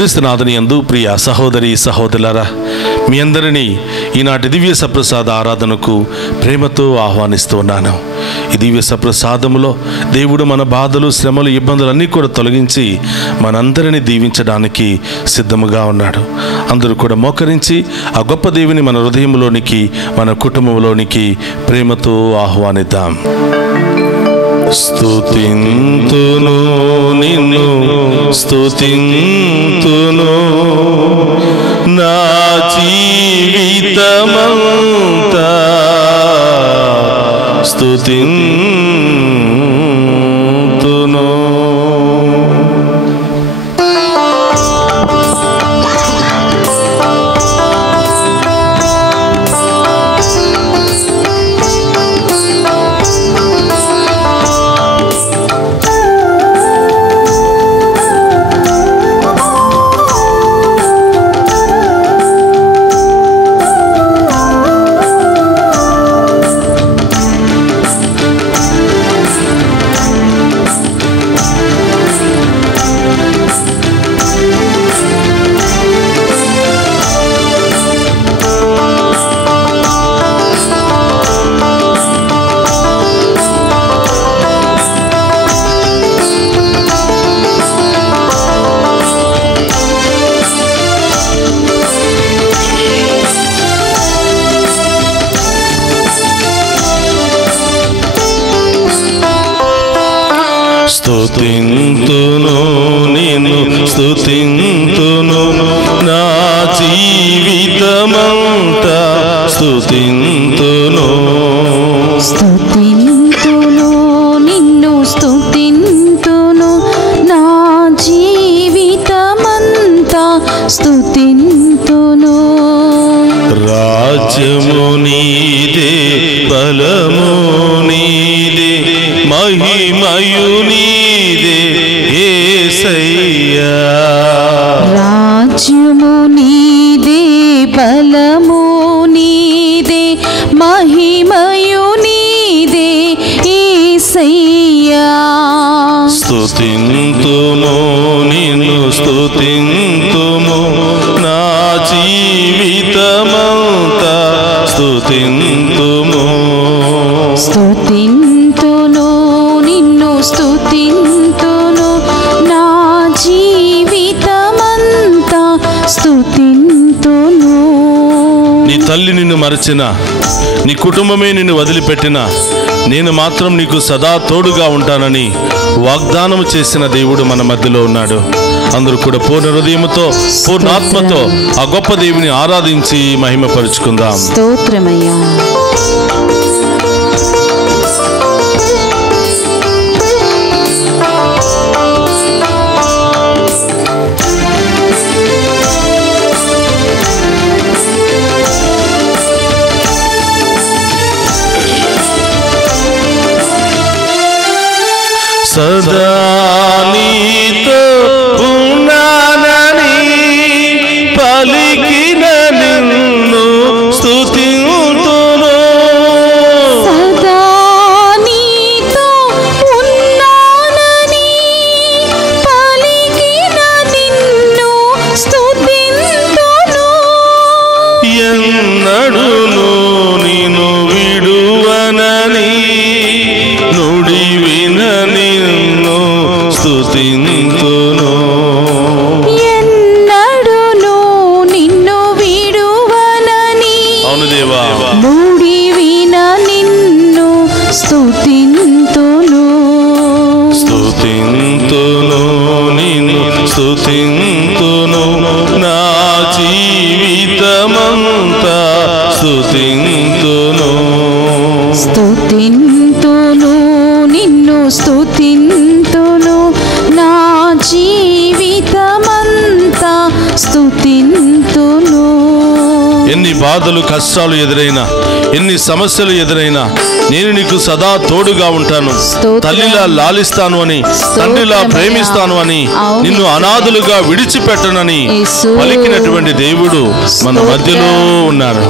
క్రీస్తునాథుని యందు ప్రియ సహోదరి సహోదరులారా, మీ అందరినీ ఈనాటి దివ్య సప్రసాద ఆరాధనకు ప్రేమతో ఆహ్వానిస్తూ ఉన్నాను. ఈ దివ్య సప్రసాదములో దేవుడు మన బాధలు, శ్రమలు, ఇబ్బందులు అన్నీ కూడా తొలగించి మనందరినీ దీవించడానికి సిద్ధముగా ఉన్నాడు. అందరూ కూడా మోకరించి ఆ గొప్ప దేవుని మన హృదయంలోనికి, మన కుటుంబంలోనికి ప్రేమతో ఆహ్వానిద్దాం. స్తుతింతును నిన్ను స్తుతింతును నా జీవితమంతా స్తుతింతును. స్తుతింతును నిన్ను స్తుతింతును నా జీవితమంతా స్తుతింతును. స్తుతింతును నిన్ను స్తుతింతును నా జీవితమంతా స్తుతింతును. రాజ్యము నీదే, బలము నీదే, మహిమయు నీదే యేసయ్యా. రాజ్యము నీదే, బలము నీదే, మహిమయు నీదే యేసయ్యా. స్తుతింతుము నిన్ను స్తుతింతుము నా జీవితమంతా స్తుతింతుము. స్తుతింతును నిన్ను స్తుతింతును నా జీవితమంతా స్తుతింతును. నీ తల్లి నిన్ను మరచిన, నీ కుటుంబమే నిన్ను వదిలిపెట్టిన, నేను మాత్రం నీకు సదా తోడుగా ఉంటానని వాగ్దానం చేసిన దేవుడు మన మధ్యలో ఉన్నాడు. అందరూ కూడా పూర్ణ హృదయముతో, పూర్ణాత్మతో ఆ గొప్ప దేవుని ఆరాధించి మహిమపరుచుకుందాం. స్తోత్రమయ్యా. సదా నీతో ఉన్నానని పలికిన నిన్ను స్తుతింతును. సదా నీతో ఉన్నానని పలికిన నిన్ను స్తుతింతును. ఎన్నడును నిన్ను విడువనని నుడివిన నిన్ను స్తుతింతును. ఎన్నడును నిన్ను విడువనని, అవును దేవా, నుడివిన నిన్ను స్తుతింతును. స్తుతింతును నిన్ను స్తుతింతును నా జీవితమంతా స్తుతింతును. స్తుతింతును నిన్ను స్తుతింతును నా జీవితమంతా స్తుతింతును. ఎన్ని బాధలు, కష్టాలు ఎదురైనా, ఎన్ని సమస్యలు ఎదురైనా నేను నీకు సదా తోడుగా ఉంటాను, తల్లిలా లాలిస్తాను అని, తండ్రిలా ప్రేమిస్తాను అని, నిన్ను అనాథులుగా విడిచిపెట్టనని పలికినటువంటి దేవుడు మన మధ్యలో ఉన్నారు.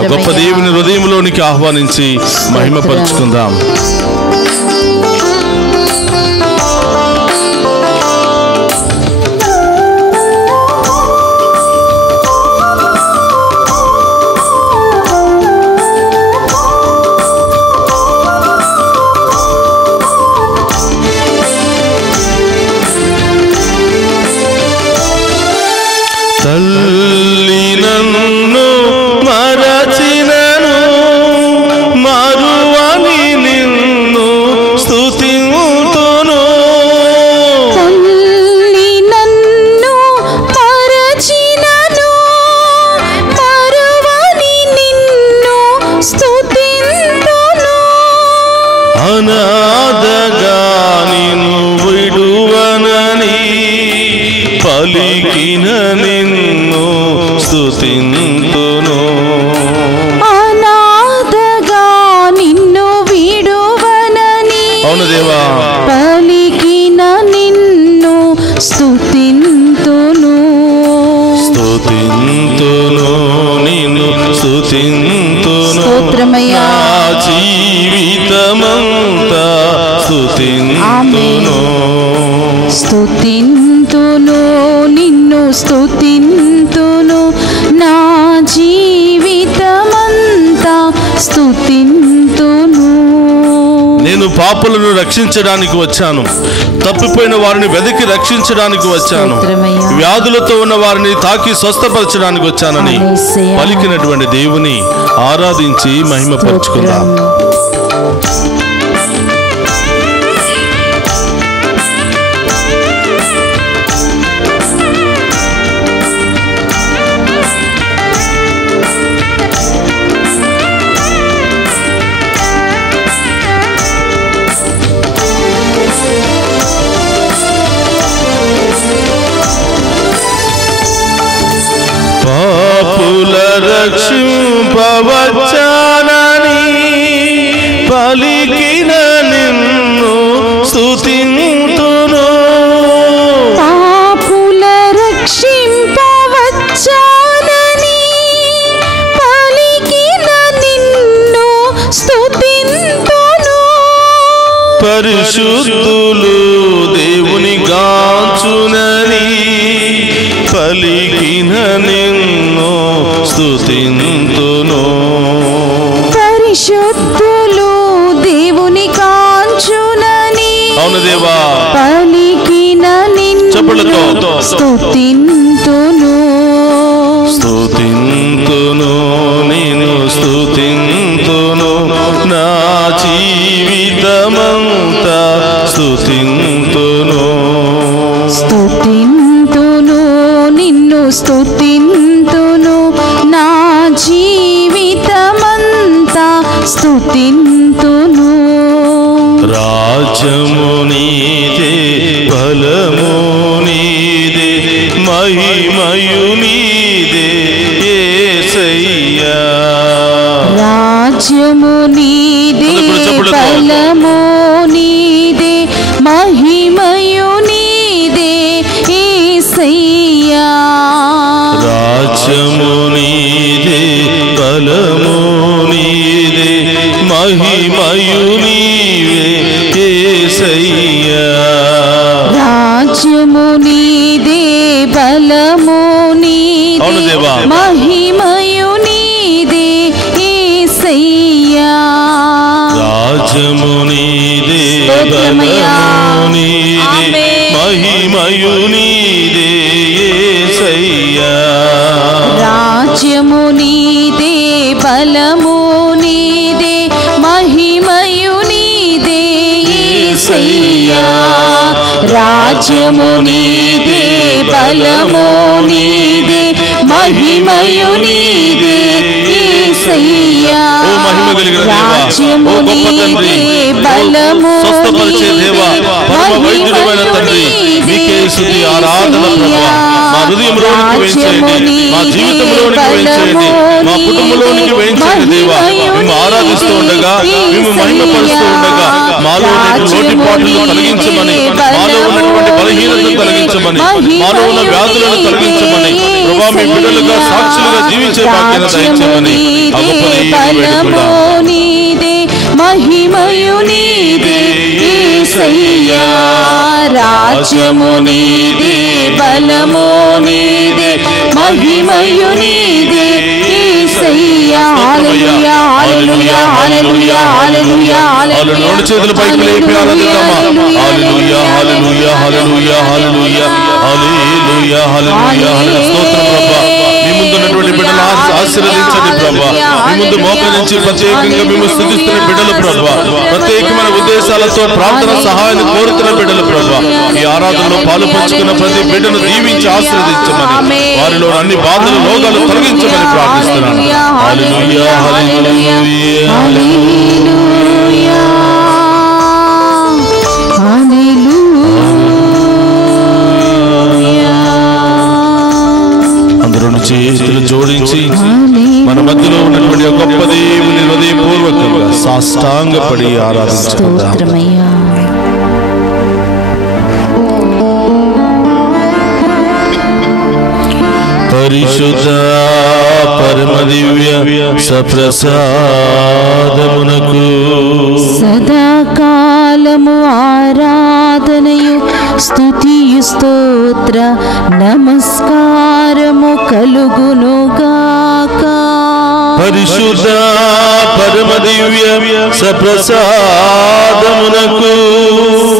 ఆ గొప్ప దేవుని హృదయంలోనికి ఆహ్వానించి మహిమపరుచుకుందాం. పలికిన నిన్ను స్తుతింతును. అనాథగా నిన్ను విడువనని అవును దేవా, పలికిన నిన్ను స్తుతింతును. స్తుతింతును నిన్ను స్తుతింతును. స్తోత్రమయ్యా. నా జీవితమంతా స్తుతింతును. స్తుతింతును నిన్ను స్తుతింతును. నా జీవితమంతా స్తుతింతును. నేను పాపులను రక్షించడానికి వచ్చాను, తప్పిపోయిన వారిని వెతికి రక్షించడానికి వచ్చాను, స్తోత్రమయ్యా. వ్యాధులతో ఉన్న వారిని తాకి స్వస్థపరచడానికి వచ్చానని యేసయ్యా. పలికినటువంటి దేవుని ఆరాధించి మహిమపరుచుకుందాం. పాపుల రక్షింపవచ్చానని పలికిన నిన్ను స్తుతింతును. పాపుల రక్షింపవచ్చానని పలికిన నిన్ను స్తుతింతును. పరిశుద్ధులు దేవుని గాంచునని పలికిన నిన్ను స్తుతింతును. పరిశుద్ధులు దేవుని కాంచునని అవును దేవా, పలికిన నిన్ను చప్పట్లతో స్తుతింతును. స్తుతింతును నిన్ను స్తుతింతును. నా జీవితమంతా స్తుతింతును. స్తుతింతును నిన్ను స్తుతింతును. నా జీవితమంతా స్తుతింతును. రాజ్యము నీదే, బలము నీదే, మహిమయు నీదే యేసయ్యా. రాజ్యము నీదే, బలము నీదే, మహిమయు నీదే యేసయ్యా. రాజ్యము నీదే, బలము నీదే, మహిమయు నీవే యేసయ్యా. రాజ్యము నీదే, బలము నీదే, అవును దేవా. మహిమయు నీదే యేసయ్యా. రాజ్యము నీదే, స్తోత్రమయ్యా. బలము నీదే, ఆమేన్. మహిమయు నీదే యేసయ్యా. రాజ్యము నీదే, బలము నీదే, మహిమయు నీదే యేసయ్యా. రాజ్యము నీదే, బలము నీదే, మహిమయు నీదే యేసయ్యా. ఓ మహిమ కలిగిన దేవా, రాజ్యము ఓ గొప్ప తండ్రి, నీదే, బలము స్వస్థపరిచే దేవా, పరమ వైద్యుడైన తండ్రి, మీకే స్తుతి ఆరాధన ప్రభువా. మా హృదయంలోనికి వేయించేయండి, మా జీవితంలోనికి వేయించేయండి, మా కుటుంబంలోనికి వేయించేయండి దేవా. మేము ఆరాధిస్తూ ఉండగా, మేము మహిమపరుస్తూ ఉండగా మాలో ఉన్నటువంటి లోటుపాట్లు తొలగించమని, మాలో ఉన్నటువంటి బలహీనతను తొలగించమని, మాలో ఉన్న వ్యాధులను తొలగించమని ప్రభా, మీ బిడ్డలుగా సాక్షులుగా జీవించే భాగ్యాన్ని దయచేయమని ఆ గొప్ప దేవుని వేడుకుందాం. నీదే, మహిమయు నీదే యేసయ్యా. రాజ్యము నీదే, బలము నీదే, మహిమయు నీదే యేసయ్యా. హల్లెలూయా, హల్లెలూయా, హల్లెలూయా, హల్లెలూయా, హల్లెలూయా. రెండు చేతుల పైకి లేపి ఆరాధిద్దామా. హల్లెలూయా, హల్లెలూయా, హల్లెలూయా, హల్లెలూయా, హల్లెలూయా, హల్లెలూయా, హల్లెలూయా. స్తోత్రం ప్రభా. మీ ముందున్నటువంటి బిడ్డలు ఆశీర్వదించండి ప్రభా. మీ ముందు మోకరించి ప్రత్యేకంగా మేము స్తుతిస్తున్న బిడ్డలు ప్రభా, ప్రత్యేకమైన ఉద్దేశాలతో ప్రార్థన సహాయాన్ని కోరుతున్న బిడ్డలు ప్రభా, ఈ ఆరాధనలో పాలు పంచుకున్న ప్రతి బిడ్డను దీవించి ఆశీర్వదించమని, వారిలో అన్ని బాధలు రోగాలు తొలగించమని ప్రార్థిస్తున్నాను. హల్లెలూయా, హల్లెలూయా, హల్లెలూయా, హల్లెలూయా. చేతులు జోడించి మన మధ్యలో ఉన్నటువంటి గొప్ప దేవుని హృదయపూర్వకంగా సాష్టాంగపడి ఆరాధించుకుందాం. స్తోత్రమయ్యా. పరిశుద్ధ పరమ దివ్య సప్రసాదమునకు సదాకాలము ఆరాధనయు స్తుతియు స్తోత్ర నమస్కారము కలుగునుగాక. పరిశుద్ధ పరమ దివ్య సప్రసాదమునకు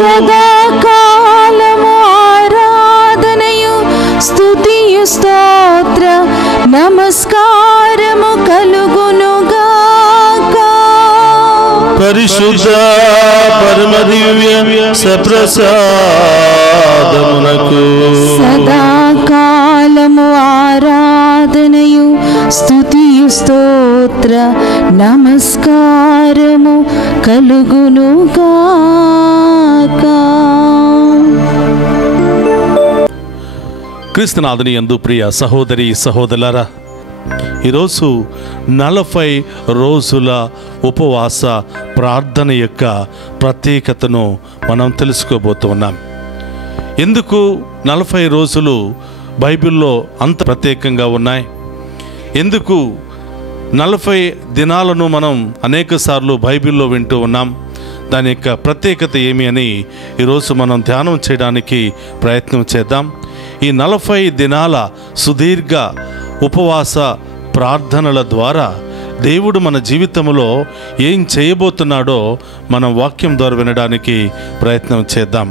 సదాకాలము ఆరాధనయు స్తుతియు స్తోత్ర నమస్కారము కలుగునుగాక. పరిశుద్ధ పరమ దివ్య సప్రసాదమునకు సదాకాలము ఆరాధనయు స్తుతియు స్తోత్ర నమస్కారము కలుగునుగాక. క్రీస్తునాథుని యందు ప్రియ సహోదరి సహోదరులారా, ఈరోజు 40 రోజుల ఉపవాస ప్రార్థన యొక్క ప్రత్యేకతను మనం తెలుసుకోబోతున్నాం. ఎందుకు 40 రోజులు బైబిల్లో అంత ప్రత్యేకంగా ఉన్నాయి? ఎందుకు 40 దినాలను మనం అనేకసార్లు బైబిల్లో వింటూ ఉన్నాం? దాని యొక్క ప్రత్యేకత ఏమి అని ఈరోజు మనం ధ్యానం చేయడానికి ప్రయత్నం చేద్దాం. ఈ 40 దినాల సుదీర్ఘ ఉపవాస ప్రార్థనల ద్వారా దేవుడు మన జీవితంలో ఏం చేయబోతున్నాడో మనం వాక్యం ద్వారా వినడానికి ప్రయత్నం చేద్దాం.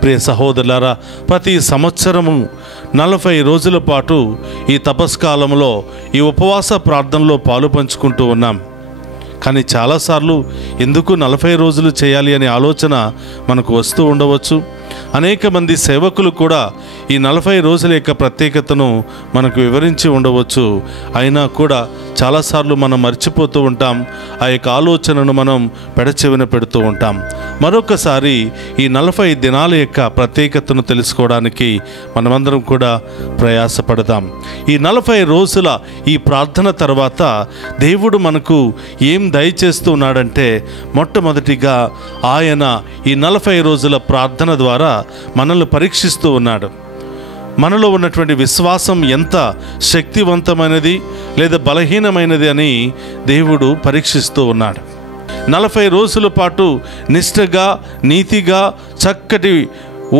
ప్రియ సహోదరులారా, ప్రతి సంవత్సరము 40 రోజుల పాటు ఈ తపస్కాలంలో ఈ ఉపవాస ప్రార్థనలో పాలు పంచుకుంటూ ఉన్నాం. కానీ చాలాసార్లు ఎందుకు 40 రోజులు చేయాలి అనే ఆలోచన మనకు వస్తూ ఉండవచ్చు. అనేక మంది సేవకులు కూడా ఈ 40 రోజుల యొక్క ప్రత్యేకతను మనకు వివరించి ఉండవచ్చు. అయినా కూడా చాలాసార్లు మనం మర్చిపోతూ ఉంటాం. ఆ యొక్క ఆలోచనను మనం పెడచెవిన పెడుతూ ఉంటాం. మరొకసారి ఈ 40 దినాల యొక్క ప్రత్యేకతను తెలుసుకోవడానికి మనమందరం కూడా ప్రయాసపడదాం. ఈ 40 రోజుల ఈ ప్రార్థన తర్వాత దేవుడు మనకు ఏం దయచేస్తూ ఉన్నాడంటే, మొట్టమొదటిగా ఆయన ఈ 40 రోజుల ప్రార్థన ద్వారా మనల్ని పరీక్షిస్తూ ఉన్నాడు. మనలో ఉన్నటువంటి విశ్వాసం ఎంత శక్తివంతమైనది లేదా బలహీనమైనది అని దేవుడు పరీక్షిస్తూ ఉన్నాడు. 40 రోజుల పాటు నిష్ఠగా, నీతిగా, చక్కటి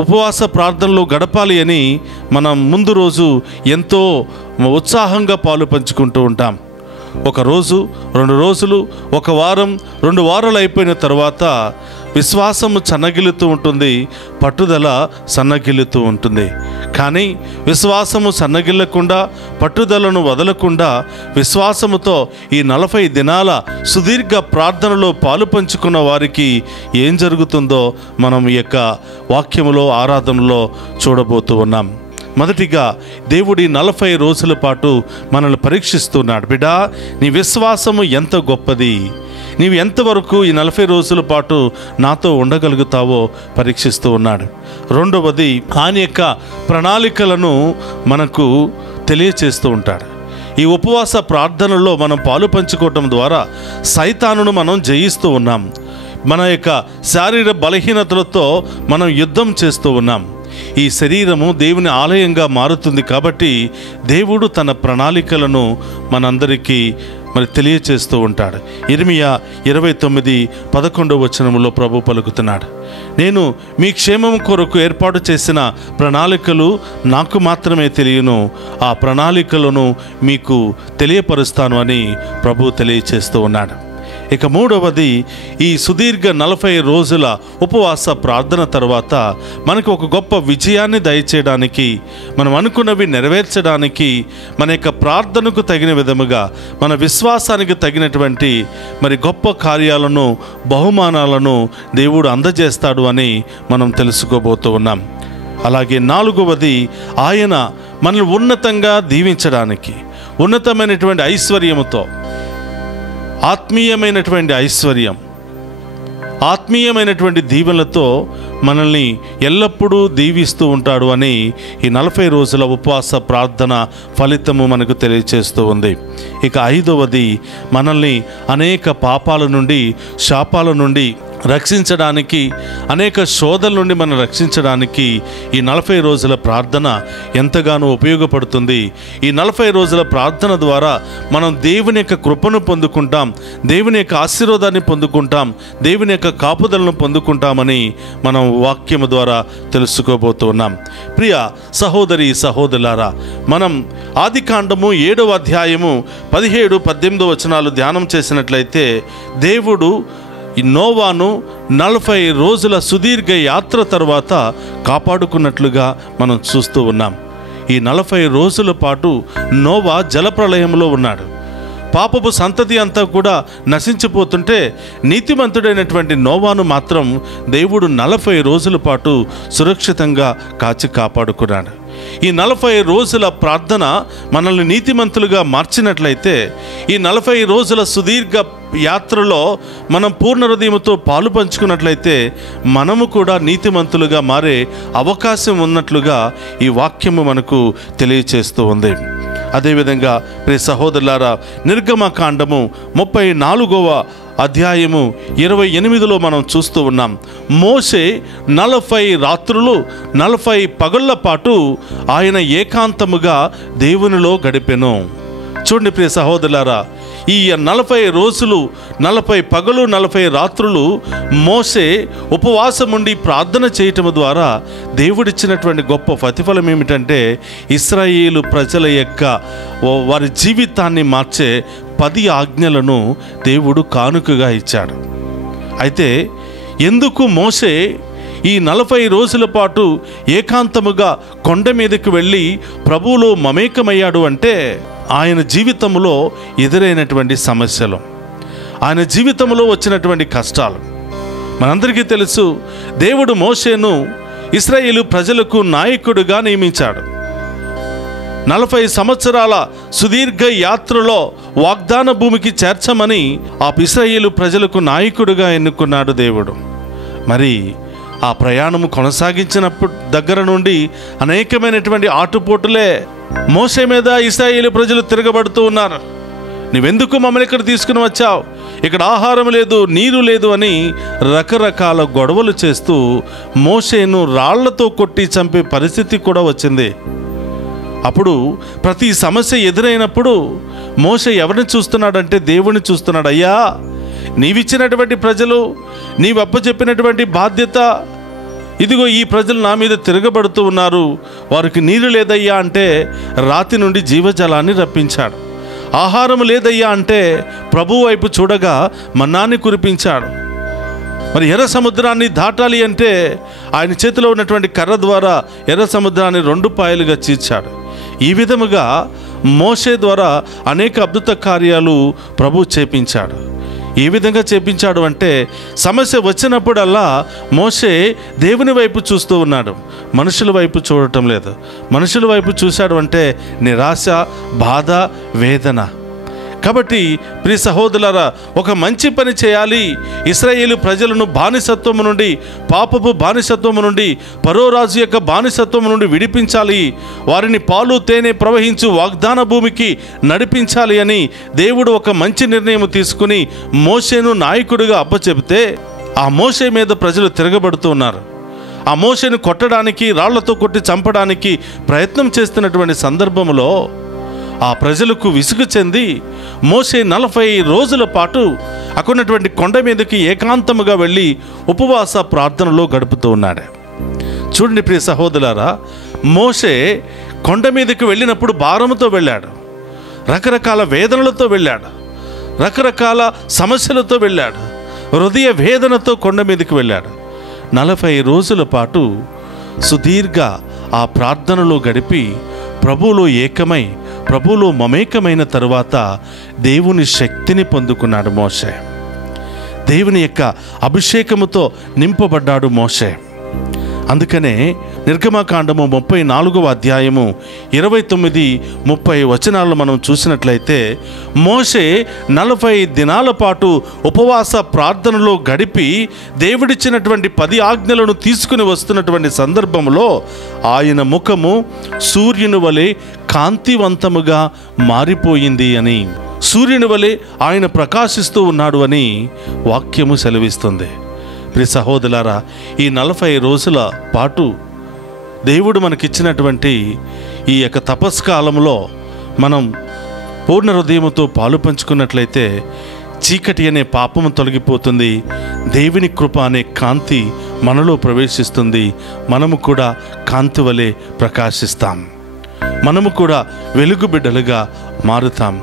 ఉపవాస ప్రార్థనలో గడపాలి అని మనం ముందు రోజు ఎంతో ఉత్సాహంగా పాలు పంచుకుంటూ ఉంటాం. ఒక రోజు, 2 రోజులు, ఒక వారం, 2 వారాలు అయిపోయిన తర్వాత విశ్వాసము సన్నగిల్లుతూ ఉంటుంది, పట్టుదల సన్నగిల్లుతూ ఉంటుంది. కానీ విశ్వాసము సన్నగిల్లకుండా, పట్టుదలను వదలకుండా, విశ్వాసముతో ఈ 40 దినాల సుదీర్ఘ ప్రార్థనలో పాలు పంచుకున్న వారికి ఏం జరుగుతుందో మనం ఈ యొక్క వాక్యములో, ఆరాధనలో చూడబోతూ ఉన్నాం. మొదటిగా దేవుడి 40 రోజుల పాటు మనల్ని పరీక్షిస్తున్నాడు. బిడ్డా, నీ విశ్వాసము ఎంత గొప్పది, నీవు ఎంతవరకు ఈ 40 రోజుల పాటు నాతో ఉండగలుగుతావో పరీక్షిస్తూ ఉన్నాడు. రెండవది, ఆయన యొక్క ప్రణాళికలను మనకు తెలియచేస్తూ ఉంటాడు. ఈ ఉపవాస ప్రార్థనలో మనం పాలు పంచుకోవటం ద్వారా సైతానును మనం జయిస్తూ ఉన్నాం. మన యొక్క శారీర బలహీనతలతో మనం యుద్ధం చేస్తూ ఉన్నాం. ఈ శరీరము దేవుని ఆలయంగా మారుతుంది కాబట్టి దేవుడు తన ప్రణాళికలను మనందరికీ తెలియచేస్తూ ఉంటాడు. ఇర్మియా 29:11 ప్రభు పలుకుతున్నాడు, నేను మీ క్షేమం కొరకు ఏర్పాటు చేసిన ప్రణాళికలు నాకు మాత్రమే తెలియను, ఆ ప్రణాళికలను మీకు తెలియపరుస్తాను అని ప్రభు తెలియచేస్తూ ఉన్నాడు. ఇక మూడవది, ఈ సుదీర్ఘ 40 రోజుల ఉపవాస ప్రార్థన తర్వాత మనకు ఒక గొప్ప విజయాన్ని దయచేయడానికి, మనం అనుకున్నవి నెరవేర్చడానికి, మన యొక్క ప్రార్థనకు తగిన విధముగా, మన విశ్వాసానికి తగినటువంటి గొప్ప కార్యాలను, బహుమానాలను దేవుడు అందజేస్తాడు అని మనం తెలుసుకోబోతూ ఉన్నాం. అలాగే నాలుగవది, ఆయన మనల్ని ఉన్నతంగా దీవించడానికి, ఉన్నతమైనటువంటి ఐశ్వర్యముతో, ఆత్మీయమైనటువంటి ఐశ్వర్యం, ఆత్మీయమైనటువంటి దీవెనలతో మనల్ని ఎల్లప్పుడూ దీవిస్తూ ఉంటాడు అని ఈ 40 రోజుల ఉపవాస ప్రార్థన ఫలితము మనకు తెలియచేస్తూ ఉంది. ఇక 5వది, మనల్ని అనేక పాపాల నుండి, శాపాల నుండి రక్షించడానికి, అనేక శోధల నుండి మనం రక్షించడానికి ఈ 40 రోజుల ప్రార్థన ఎంతగానో ఉపయోగపడుతుంది. ఈ 40 రోజుల ప్రార్థన ద్వారా మనం దేవుని యొక్క కృపను పొందుకుంటాం, దేవుని యొక్క ఆశీర్వాదాన్ని పొందుకుంటాం, దేవుని యొక్క కాపుదలను పొందుకుంటామని మనం వాక్యము ద్వారా తెలుసుకోబోతున్నాం. ప్రియ సహోదరి సహోదరులారా, మనం ఆదికాండము 7వ అధ్యాయము 17-18 వచనాలు ధ్యానం చేసినట్లయితే, దేవుడు ఈ నోవాను 40 రోజుల సుదీర్ఘ యాత్ర తర్వాత కాపాడుకున్నట్లుగా మనం చూస్తూ ఉన్నాం. ఈ 40 రోజుల పాటు నోవా జలప్రళయంలో ఉన్నాడు. పాపపు సంతతి అంతా కూడా నశించిపోతుంటే నీతిమంతుడైనటువంటి నోవాను మాత్రం దేవుడు 40 రోజుల పాటు సురక్షితంగా కాచి కాపాడుకున్నాడు. ఈ 40 రోజుల ప్రార్థన మనల్ని నీతిమంతులుగా మార్చినట్లయితే, ఈ 40 రోజుల సుదీర్ఘ యాత్రలో మనం పూర్ణ హృదయంతో పాలు పంచుకున్నట్లయితే మనము కూడా నీతిమంతులుగా మారే అవకాశం ఉన్నట్లుగా ఈ వాక్యము మనకు తెలియచేస్తూ ఉంది. అదేవిధంగా ప్రియ సహోదరులారా, నిర్గమకాండము 34వ అధ్యాయము 28లో మనం చూస్తూ ఉన్నాం. మోషే 40 రాత్రులు 40 పగళ్ళ పాటు ఆయన ఏకాంతముగా దేవునిలో గడిపెను. చూడండి ప్రియ సహోదరులారా, ఈ 40 రోజులు 40 పగలు 40 రాత్రులు మోషే ఉపవాసం ఉండి ప్రార్థన చేయటం ద్వారా దేవుడిచ్చినటువంటి గొప్ప ప్రతిఫలం ఏమిటంటే, ఇశ్రాయేలు ప్రజల యొక్క వారి జీవితాన్ని మార్చే 10 ఆజ్ఞలను దేవుడు కానుకగా ఇచ్చాడు. అయితే ఎందుకు మోషే ఈ 40 రోజుల పాటు ఏకాంతముగా కొండ మీదకి వెళ్ళి ప్రభువులో మమేకమయ్యాడు అంటే, ఆయన జీవితంలో ఎదురైనటువంటి సమస్యలు, ఆయన జీవితంలో వచ్చినటువంటి కష్టాలు. మనందరికీ తెలుసు, దేవుడు మోషేను ఇశ్రాయేలు ప్రజలకు నాయకుడిగా నియమించాడు. 40 సంవత్సరాల సుదీర్ఘ యాత్రలో వాగ్దాన భూమికి చేర్చమని ఆ ఇశ్రాయేలు ప్రజలకు నాయకుడిగా ఎన్నుకున్నాడు దేవుడు. మరి ఆ ప్రయాణము కొనసాగించినప్పుడు దగ్గర నుండి అనేకమైనటువంటి ఆటుపోటులే మోషే మీద ఇశ్రాయేలు ప్రజలు తిరగబడుతూ ఉన్నారు. నువ్వెందుకు మమ్మల్ని ఇక్కడ తీసుకుని వచ్చావు, ఇక్కడ ఆహారం లేదు, నీరు లేదు అని రకరకాల గొడవలు చేస్తూ మోషేను రాళ్లతో కొట్టి చంపే పరిస్థితి కూడా వచ్చింది. అప్పుడు ప్రతి సమస్య ఎదురైనప్పుడు మోషే ఎవరిని చూస్తున్నాడంటే దేవుని చూస్తున్నాడు. అయ్యా, నీవిచ్చినటువంటి ప్రజలు, నీవు అప్పచెప్పినటువంటి బాధ్యత, ఇదిగో ఈ ప్రజలు నా మీద తిరగబడుతూ ఉన్నారు, వారికి నీరు లేదయ్యా అంటే రాతి నుండి జీవజలాన్ని రప్పించాడు. ఆహారం లేదయ్యా అంటే ప్రభు వైపు చూడగా మన్నాన్ని కురిపించాడు. మరి ఎర్ర సముద్రాన్ని దాటాలి అంటే ఆయన చేతిలో ఉన్నటువంటి కర్ర ద్వారా ఎర్ర సముద్రాన్ని 2 పాయలుగా చీల్చాడు. ఈ విధముగా మోషే ద్వారా అనేక అద్భుత కార్యాలు ప్రభు చేపించాడు. ఏ విధంగా చేపించాడు అంటే, సమస్య వచ్చినప్పుడల్లా మోషే దేవుని వైపు చూస్తూ ఉన్నాడు, మనుషుల వైపు చూడటం లేదు. మనుషుల వైపు చూశాడు అంటే నిరాశ, బాధ, వేదన. కాబట్టి ప్రియ సహోదరులారా, ఒక మంచి పని చేయాలి, ఇశ్రాయేలు ప్రజలను బానిసత్వము నుండి, పాపపు బానిసత్వము నుండి, ఫరో రాజు యొక్క బానిసత్వము నుండి విడిపించాలి, వారిని పాలు తేనె ప్రవహించు వాగ్దాన భూమికి నడిపించాలి అని దేవుడు ఒక మంచి నిర్ణయం తీసుకుని మోషేను నాయకుడిగా అప్పచెబితే, ఆ మోషే మీద ప్రజలు తిరగబడుతూ ఉన్నారు. ఆ మోషేను కొట్టడానికి, రాళ్లతో కొట్టి చంపడానికి ప్రయత్నం చేస్తున్నటువంటి సందర్భంలో ఆ ప్రజలకు విసుగు చెంది మోషే 40 రోజుల పాటు అక్కడున్నటువంటి కొండ మీదకి ఏకాంతముగా వెళ్ళి ఉపవాస ప్రార్థనలో గడుపుతూ ఉన్నాడు. చూడండి ప్రియ సహోదరులారా, మోషే కొండ మీదకి వెళ్ళినప్పుడు భారముతో వెళ్ళాడు, రకరకాల వేదనలతో వెళ్ళాడు, రకరకాల సమస్యలతో వెళ్ళాడు, హృదయ వేదనతో కొండ మీదకి వెళ్ళాడు. 40 రోజుల పాటు సుదీర్ఘ ఆ ప్రార్థనలో గడిపి ప్రభువులో ఏకమై, ప్రభువులో మమేకమైన తరువాత దేవుని శక్తిని పొందుకున్నాడు మోషే. దేవుని యొక్క అభిషేకముతో నింపబడ్డాడు మోషే. అందుకనే నిర్గమకాండము 34వ అధ్యాయము 29-30 వచనాలను మనం చూసినట్లయితే, మోషే 40 దినాల పాటు ఉపవాస ప్రార్థనలో గడిపి దేవుడిచ్చినటువంటి 10 ఆజ్ఞలను తీసుకుని వస్తున్నటువంటి సందర్భంలో ఆయన ముఖము సూర్యుని వలె కాంతివంతముగా మారిపోయింది అని, సూర్యుని వలె ఆయన ప్రకాశిస్తూ ఉన్నాడు అని వాక్యము సెలవిస్తుంది. ప్రియ సహోదరులారా, ఈ 40 రోజుల పాటు దేవుడు మనకిచ్చినటువంటి ఈ యొక్క తపస్కాలంలో మనం పూర్ణ హృదయముతో పాలు పంచుకున్నట్లయితే చీకటి అనే పాపము తొలగిపోతుంది, దేవుని కృప అనే కాంతి మనలో ప్రవేశిస్తుంది. మనము కూడా కాంతి వలె ప్రకాశిస్తాం, మనము కూడా వెలుగు బిడ్డలుగా మారుతాం.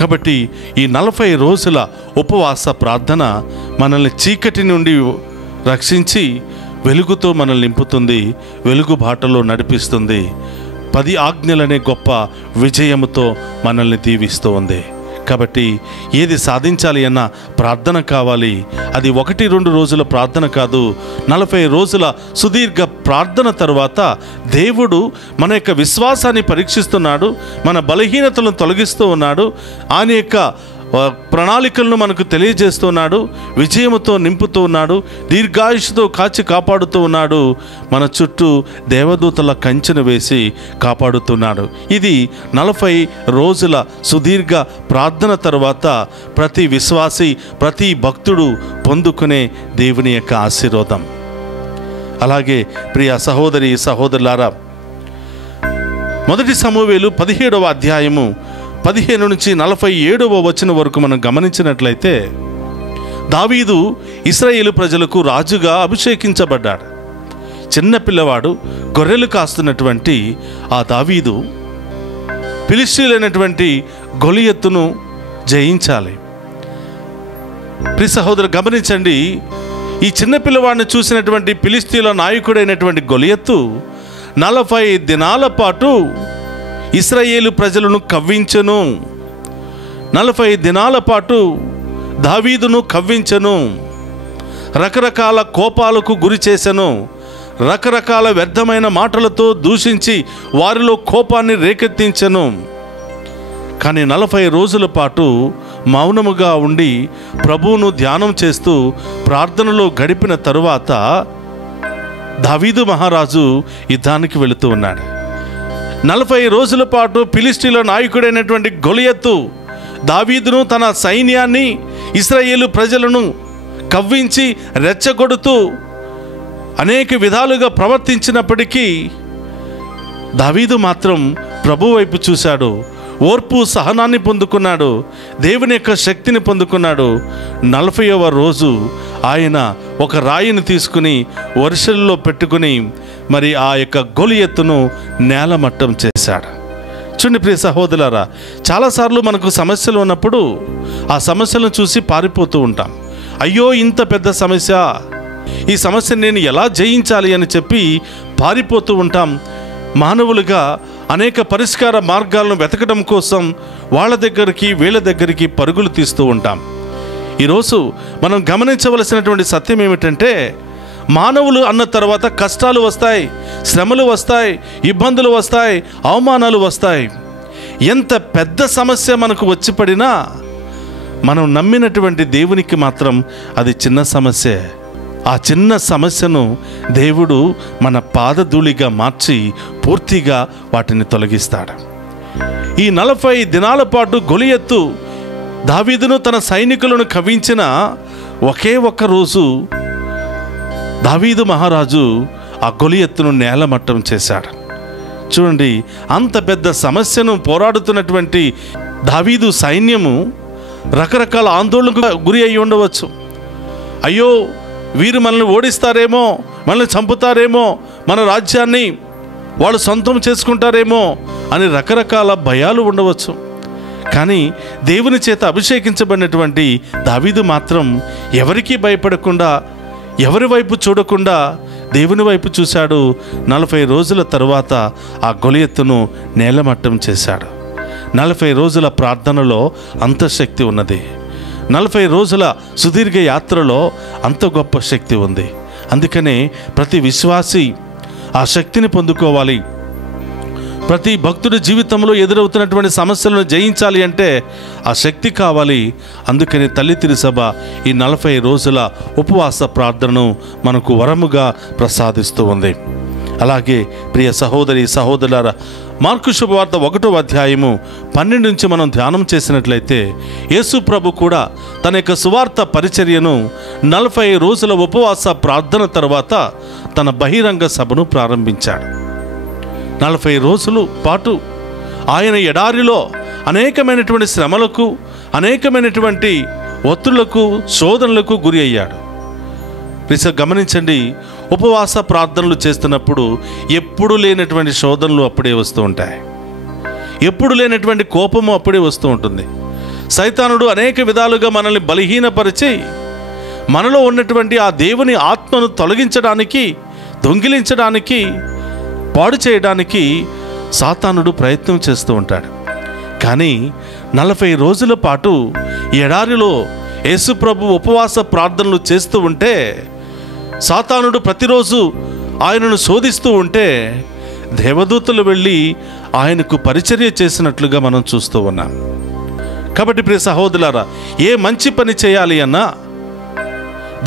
కాబట్టి ఈ 40 రోజుల ఉపవాస ప్రార్థన మనల్ని చీకటి నుండి రక్షించి వెలుగుతో మనల్ని నింపుతుంది, వెలుగు బాటలో నడిపిస్తుంది. 10 ఆజ్ఞలనే గొప్ప విజయముతో మనల్ని దీవిస్తూ ఉంది. కాబట్టి ఏది సాధించాలి అన్న ప్రార్థన కావాలి. అది 1-2 రోజుల ప్రార్థన కాదు, 40 రోజుల సుదీర్ఘ ప్రార్థన తర్వాత దేవుడు మన యొక్క విశ్వాసాన్ని పరీక్షిస్తున్నాడు, మన బలహీనతలను తొలగిస్తూ ఉన్నాడు, ఆయన యొక్క ప్రణాళికలను మనకు తెలియజేస్తున్నాడు, విజయముతో నింపుతూ ఉన్నాడు, దీర్ఘాయుషుతో కాచి కాపాడుతూ ఉన్నాడు, మన చుట్టూ దేవదూతల కంచెను వేసి కాపాడుతున్నాడు. ఇది 40 రోజుల సుదీర్ఘ ప్రార్థన తర్వాత ప్రతి విశ్వాసి, ప్రతి భక్తుడు పొందుకునే దేవుని యొక్క ఆశీర్వాదం. అలాగే ప్రియ సహోదరి సహోదరులారా, 1 సమూయేలు 17వ అధ్యాయము 15-47వ వచనం వరకు మనం గమనించినట్లయితే, దావీదు ఇశ్రాయేలు ప్రజలకు రాజుగా అభిషేకించబడ్డాడు. చిన్న పిల్లవాడు, గొర్రెలు కాస్తున్నటువంటి ఆ దావీదు ఫిలిష్తీయులైనటువంటి గొలియత్తును జయించాలి. ప్రియ సహోదరు గమనించండి, ఈ చిన్న పిల్లవాడిని చూసినటువంటి ఫిలిష్తీయుల నాయకుడైనటువంటి గొలియత్తు 40 దినాల పాటు ఇశ్రాయేలు ప్రజలను కవ్వించెను. 40 దినాల పాటు దావీదును కవ్వించెను, రకరకాల కోపాలకు గురి చేసెను, రకరకాల వ్యర్థమైన మాటలతో దూషించి వారిలో కోపాన్ని రేకెత్తించెను. కానీ 40 రోజుల పాటు మౌనముగా ఉండి ప్రభువును ధ్యానం చేస్తూ ప్రార్థనలో గడిపిన తరువాత దావీదు మహారాజు యుద్ధానికి వెళుతూ ఉన్నాడు. 40 రోజుల పాటు ఫిలిష్తీయుల నాయకుడైనటువంటి గొలియత్తు దావీదును, తన సైన్యాన్ని, ఇశ్రాయేలు ప్రజలను కవ్వించి రెచ్చగొడుతూ అనేక విధాలుగా ప్రవర్తించినప్పటికీ దావీదు మాత్రం ప్రభు వైపు చూశాడు, ఓర్పు సహనాన్ని పొందుకున్నాడు, దేవుని యొక్క శక్తిని పొందుకున్నాడు. 40వ రోజు ఆయన ఒక రాయిని తీసుకుని వర్షంలో పెట్టుకుని మరి ఆ యొక్క గొలియత్తును నేలమట్టం చేశాడు. చూడండి ప్రియ సహోదరులారా, చాలాసార్లు మనకు సమస్యలు ఉన్నప్పుడు ఆ సమస్యలను చూసి పారిపోతూ ఉంటాం. అయ్యో ఇంత పెద్ద సమస్య, ఈ సమస్యను నేను ఎలా జయించాలి అని చెప్పి పారిపోతూ ఉంటాం. మానవులుగా అనేక పరిష్కార మార్గాలను వెతకడం కోసం వాళ్ళ దగ్గరికి వీళ్ళ దగ్గరికి పరుగులు తీస్తూ ఉంటాం. ఈరోజు మనం గమనించవలసినటువంటి సత్యం ఏమిటంటే, మానవులు అన్న తర్వాత కష్టాలు వస్తాయి, శ్రమలు వస్తాయి, ఇబ్బందులు వస్తాయి, అవమానాలు వస్తాయి. ఎంత పెద్ద సమస్య మనకు వచ్చి పడినా మనం నమ్మినటువంటి దేవునికి మాత్రం అది చిన్న సమస్య. ఆ చిన్న సమస్యను దేవుడు మన పాదధూళిగా మార్చి పూర్తిగా వాటిని తొలగిస్తాడు. ఈ 40 దినాల పాటు గొలియత్తు దావీదును, తన సైనికులను కవించిన ఒకే ఒక్క రోజు దావీదు మహారాజు ఆ గొలియత్తును నేలమట్టం చేశాడు. చూడండి, అంత పెద్ద సమస్యను పోరాడుతున్నటువంటి దావీదు సైన్యము రకరకాల ఆందోళనకు గురి అయి ఉండవచ్చు. అయ్యో వీరు మనల్ని ఓడిస్తారేమో, మనల్ని చంపుతారేమో, మన రాజ్యాన్ని వాళ్ళు సొంతం చేసుకుంటారేమో అని రకరకాల భయాలు ఉండవచ్చు. కానీ దేవుని చేత అభిషేకించబడినటువంటి దావీదు మాత్రం ఎవరికీ భయపడకుండా, ఎవరి వైపు చూడకుండా దేవుని వైపు చూశాడు. 40 రోజుల తరువాత ఆ గొలియత్తును నేలమట్టం చేశాడు. 40 రోజుల ప్రార్థనలో అంత శక్తి ఉన్నది. 40 రోజుల సుదీర్ఘ యాత్రలో అంత గొప్ప శక్తి ఉంది. అందుకనే ప్రతి విశ్వాసి ఆ శక్తిని పొందుకోవాలి. ప్రతి భక్తుడి జీవితంలో ఎదురవుతున్నటువంటి సమస్యలను జయించాలి అంటే ఆ శక్తి కావాలి. అందుకని తల్లి తిరుసభ ఈ 40 రోజుల ఉపవాస ప్రార్థనను మనకు వరముగా ప్రసాదిస్తూ ఉంది. అలాగే ప్రియ సహోదరి సహోదరులారా, మార్కు శుభవార్త 1వ అధ్యాయము 12 నుంచి మనం ధ్యానం చేసినట్లయితే యేసు ప్రభు కూడా తన యొక్క సువార్త పరిచర్యను 40 రోజుల ఉపవాస ప్రార్థన తర్వాత తన బహిరంగ సభను ప్రారంభించాడు. 40 రోజుల పాటు ఆయన ఎడారిలో అనేకమైనటువంటి శ్రమలకు, అనేకమైనటువంటి ఒత్తిళ్లకు, శోధనలకు గురి అయ్యాడు. గమనించండి, ఉపవాస ప్రార్థనలు చేస్తున్నప్పుడు ఎప్పుడు లేనటువంటి శోధనలు అప్పుడే వస్తూ ఉంటాయి. ఎప్పుడు లేనటువంటి కోపము అప్పుడే వస్తూ ఉంటుంది. సైతానుడు అనేక విధాలుగా మనల్ని బలహీనపరిచి మనలో ఉన్నటువంటి ఆ దేవుని ఆత్మను తొలగించడానికి, దొంగిలించడానికి, పాడు చేయడానికి సాతానుడు ప్రయత్నం చేస్తూ ఉంటాడు. కానీ 40 రోజుల పాటు ఎడారిలో యేసు ప్రభు ఉపవాస ప్రార్థనలు చేస్తూ ఉంటే, సాతానుడు ప్రతిరోజు ఆయనను శోధిస్తూ ఉంటే దేవదూతలు వెళ్ళి ఆయనకు పరిచర్య చేసినట్లుగా మనం చూస్తూ ఉన్నాం. కాబట్టి ప్రియ సహోదరులారా, ఏ మంచి పని చేయాలి అన్నా,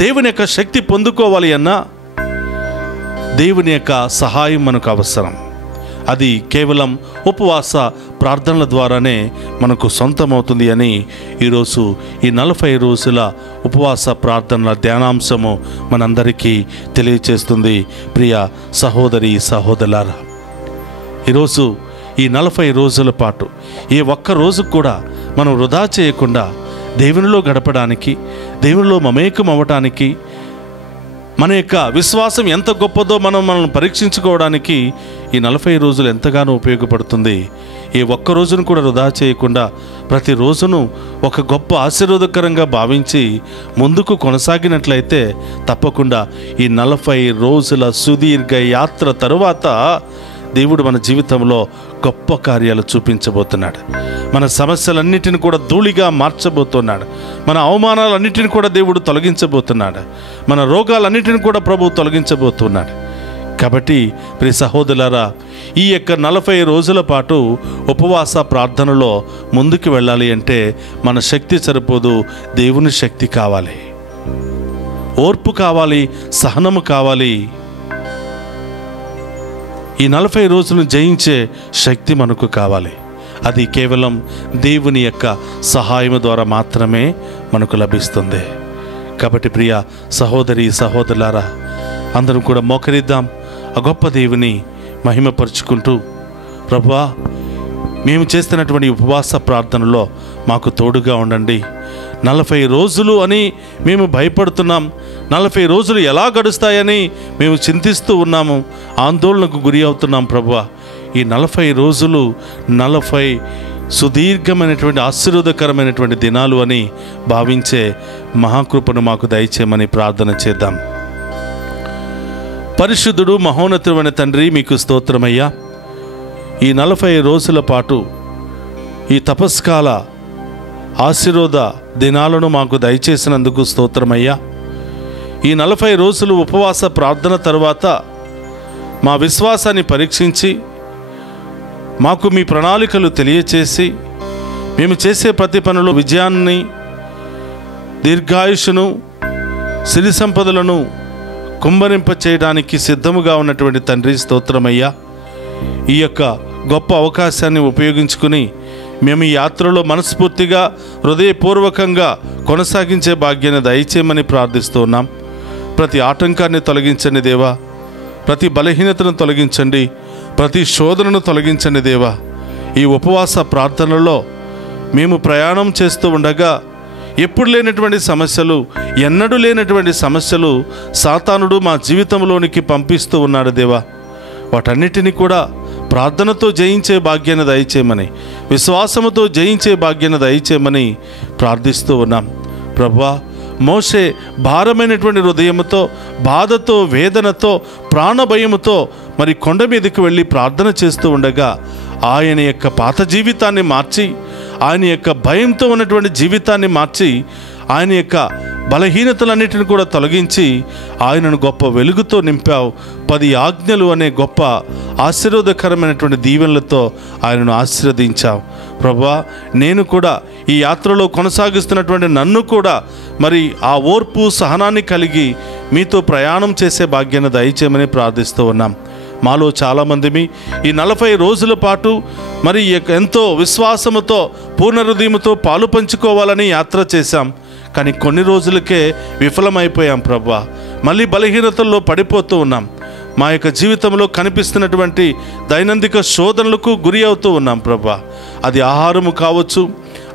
దేవుని యొక్క శక్తి పొందుకోవాలి అన్నా దేవుని యొక్క సహాయం మనకు అవసరం. అది కేవలం ఉపవాస ప్రార్థనల ద్వారానే మనకు సొంతమవుతుంది అని ఈరోజు ఈ 40 రోజుల ఉపవాస ప్రార్థనల ధ్యానాంశము మనందరికీ తెలియచేస్తుంది. ప్రియ సహోదరి సహోదరులారా, ఈరోజు ఈ 40 రోజుల పాటు ఏ ఒక్క రోజు కూడా మనం వృధా చేయకుండా దేవునిలో గడపడానికి, దేవునిలో మమేకం అవ్వటానికి, మన యొక్క విశ్వాసం ఎంత గొప్పదో మనల్ని పరీక్షించుకోవడానికి ఈ 40 రోజులు ఎంతగానో ఉపయోగపడుతుంది. ఏ ఒక్క రోజును కూడా వృధా చేయకుండా ప్రతి రోజును ఒక గొప్ప ఆశీర్వాదకరంగా భావించి ముందుకు కొనసాగినట్లయితే తప్పకుండా ఈ 40 రోజుల సుదీర్ఘ యాత్ర తరువాత దేవుడు మన జీవితంలో గొప్ప కార్యాలు చూపించబోతున్నాడు. మన సమస్యలన్నిటిని కూడా ధూళిగా మార్చబోతున్నాడు. మన అవమానాలన్నిటిని కూడా దేవుడు తొలగించబోతున్నాడు. మన రోగాలన్నిటిని కూడా ప్రభువు తొలగించబోతున్నాడు. కాబట్టి ప్రియ సహోదరులారా, ఈ యొక్క 40 రోజుల పాటు ఉపవాస ప్రార్థనలో ముందుకు వెళ్ళాలి అంటే మన శక్తి సరిపోదు, దేవుని శక్తి కావాలి, ఓర్పు కావాలి, సహనము కావాలి. ఈ 40 రోజులను జయించే శక్తి మనకు కావాలి. అది కేవలం దేవుని యొక్క సహాయం ద్వారా మాత్రమే మనకు లభిస్తుంది. కాబట్టి ప్రియ సహోదరి సహోదరులారా, అందరం కూడా మోకరిద్దాం, ఆ గొప్ప దేవుని మహిమపరుచుకుంటూ, ప్రభువా, మేము చేస్తున్నటువంటి ఉపవాస ప్రార్థనలో మాకు తోడుగా ఉండండి. 40 రోజులు అని మేము భయపడుతున్నాం. 40 రోజులు ఎలా గడుస్తాయని మేము చింతిస్తూ ఉన్నాము, ఆందోళనకు గురి అవుతున్నాం. ప్రభువా, ఈ 40 రోజులు 40 సుదీర్ఘమైనటువంటి ఆశీర్వాదకరమైనటువంటి దినాలు అని భావించే మహాకృపను మాకు దయచేయమని ప్రార్థన చేద్దాం. పరిశుద్ధుడు మహోన్నతుడైన తండ్రి, మీకు స్తోత్రమయ్యా. ఈ 40 రోజుల పాటు ఈ తపస్కాల ఆశీర్వాద దినాలను మాకు దయచేసినందుకు స్తోత్రమయ్యా. ఈ 40 రోజులు ఉపవాస ప్రార్థన తర్వాత మా విశ్వాసాన్ని పరీక్షించి మాకు మీ ప్రణాళికలు తెలియచేసి మేము చేసే ప్రతి పనిలో విజయాన్ని, దీర్ఘాయుషును, సిరి సంపదలను కుంభరింప చేయడానికి సిద్ధముగా ఉన్నటువంటి తండ్రి, స్తోత్రమయ్యా. ఈ యొక్క గొప్ప అవకాశాన్ని ఉపయోగించుకుని మేము ఈ యాత్రలో మనస్ఫూర్తిగా హృదయపూర్వకంగా కొనసాగించే భాగ్యాన్ని దయచేయమని ప్రార్థిస్తున్నాం. ప్రతి ఆటంకాన్ని తొలగించండి దేవా, ప్రతి బలహీనతను తొలగించండి, ప్రతి శోధనను తొలగించండి దేవా. ఈ ఉపవాస ప్రార్థనలో మేము ప్రయాణం చేస్తూ ఉండగా ఎప్పుడు లేనటువంటి సమస్యలు, ఎన్నడూ లేనటువంటి సమస్యలు సాతానుడు మా జీవితంలోనికి పంపిస్తూ ఉన్నాడు దేవా. వాటన్నిటినీ కూడా ప్రార్థనతో జయించే భాగ్యాన్ని దయచేయమని, విశ్వాసముతో జయించే భాగ్యాన్ని దయచేయమని ప్రార్థిస్తూ ఉన్నాం. ప్రభువా, మోషే భారమైనటువంటి హృదయముతో, బాధతో, వేదనతో, ప్రాణభయముతో మరి కొండ మీదకి వెళ్ళి ప్రార్థన చేస్తూ ఉండగా ఆయన యొక్క పాత జీవితాన్ని మార్చి, ఆయన యొక్క భయంతో ఉన్నటువంటి జీవితాన్ని మార్చి, ఆయన యొక్క బలహీనతలన్నిటిని కూడా తొలగించి ఆయనను గొప్ప వెలుగుతో నింపావు. 10 ఆజ్ఞలు అనే గొప్ప ఆశీర్వాదకరమైనటువంటి దీవెనలతో ఆయనను ఆశీర్వదించావు. ప్రభువా, నేను కూడా ఈ యాత్రలో కొనసాగిస్తున్నటువంటి నన్ను కూడా మరి ఆ ఓర్పు సహనాన్ని కలిగి మీతో ప్రయాణం చేసే భాగ్యాన్ని దయచేయమని ప్రార్థిస్తూ ఉన్నాం. మాలో చాలామందిమి ఈ 40 రోజుల పాటు మరి ఎంతో విశ్వాసముతో పూర్ణ హృదయముతో పాలు పంచుకోవాలని యాత్ర చేశాం. కానీ కొన్ని రోజులకే విఫలమైపోయాం ప్రభువా. మళ్ళీ బలహీనతల్లో పడిపోతూ ఉన్నాం. మా యొక్క జీవితంలో కనిపిస్తున్నటువంటి దైనందిక శోధనలకు గురి అవుతూ ఉన్నాం ప్రభువా. అది ఆహారము కావచ్చు,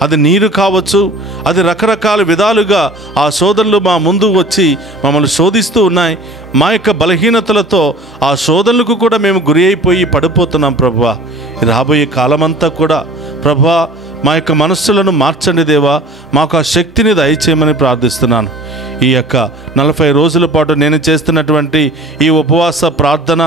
అది నీరు కావచ్చు, అది రకరకాల విధాలుగా ఆ శోధనలు మా ముందు వచ్చి మమ్మల్ని శోధిస్తూ ఉన్నాయి. మా యొక్క బలహీనతలతో ఆ శోధనలకు కూడా మేము గురి అయిపోయి పడిపోతున్నాం ప్రభువా. రాబోయే కాలమంతా కూడా ప్రభువా మా యొక్క మనస్సులను మార్చండి దేవా. మాకు ఆ శక్తిని దయచేయమని ప్రార్థిస్తున్నాను. ఈ యొక్క 40 రోజుల పాటు నేను చేస్తున్నటువంటి ఈ ఉపవాస ప్రార్థన